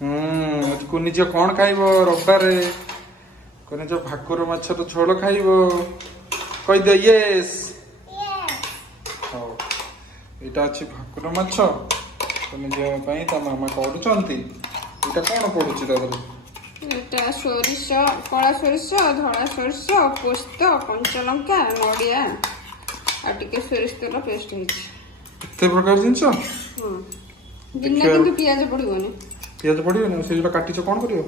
कुनी झियो कौन खाइबो रविवार कुनी झियो भाकुर माछ तो झोल खाइबो कहि दे यस हो एटा अछि भाकुर माछ कुनी झियो पई ता मामा करूचंती एटा कोन पडुची दादर एटा सोरिष कळा सोरिष धळा सोरिष पोस्त कंचा लंका नडिया आ टिके सोरिष तेल पेस्ट हिची एते प्रकार जिंस बिना किंतु पियाज पड़िबोनी पियाज पड़िबोनी से जोटा काटी छ कोन करियो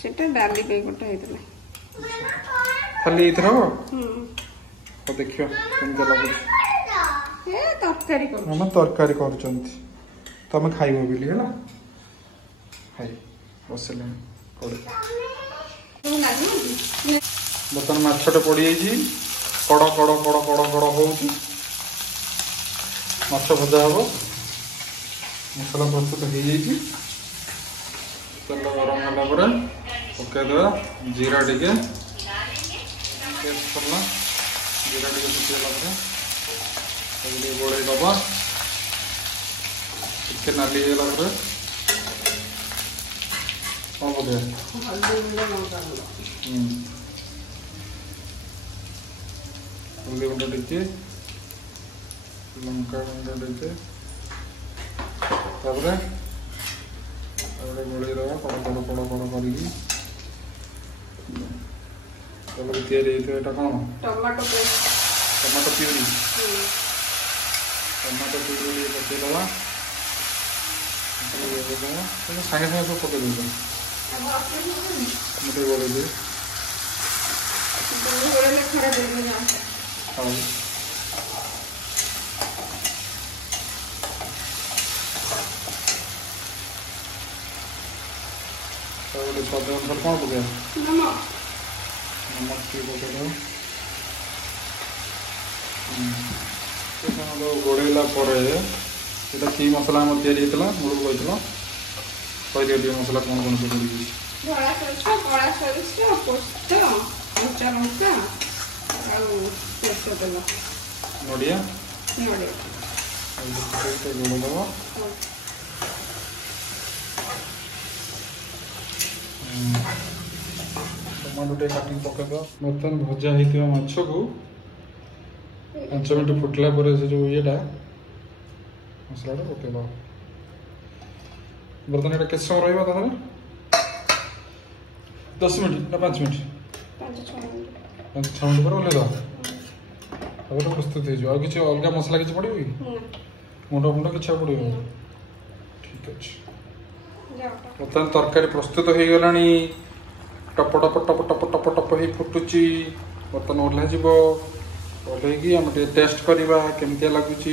सेटा डाली पे गोटा हेतला खाली इथरा हो तो देखियो केमते लागु ए तरकारी कर मामा तरकारी करूचंती तमे खाइबो बिली हैला हाय बसले पड़े बर्तन माछटे पड़ जाइए कड़ कड़ कड़ कड़ कड़ हो माछ भजा हम मसला प्रस्तुत हो जाइए तेल गरम होला पकईदे जीरा टिके जीरा टिके फुटीगला गोड़े दबा टिके नाली गला हल्दी गुंड टिके लंका गुंड टिके गोड़े दबा कड़ कड़ कड़ कड़ कर टमाटो पेस्ट टमाटो प्यूरी पकईदबा सागे सागे सब पकई दे मुझे बोले दे स्वाद अनुसार कौन पकड़ नमक पकड़ गोड़ेला कि मसला तैयारी मूल को कही मसला कौन कौन सब धड़ा सोरिष कड़ा सोरिष पोस्त कंचा लंका आ तेल नडिया नडिया गोड़ दबा टमाटो टे काटी पकईद बर्तमान भजा होता माछ को 5 मिनट फुटला से जो ये मसला पकईद बर्तमान ये के समय रहा 10 मिनट ना 5 मिनट 5-6 मिनट पर ओल्हे प्रस्तुत हो किसी अलग मसला किसी पड़े मुंड फुंड कि पड़े ठीक अच्छे बर्तमान तरकारी प्रस्तुत हो गला टप टप टप टप टप टप हो फुटुची बर्तमान ओह्ला ओह्लैकी आम टेस्ट करवा केमती लगुच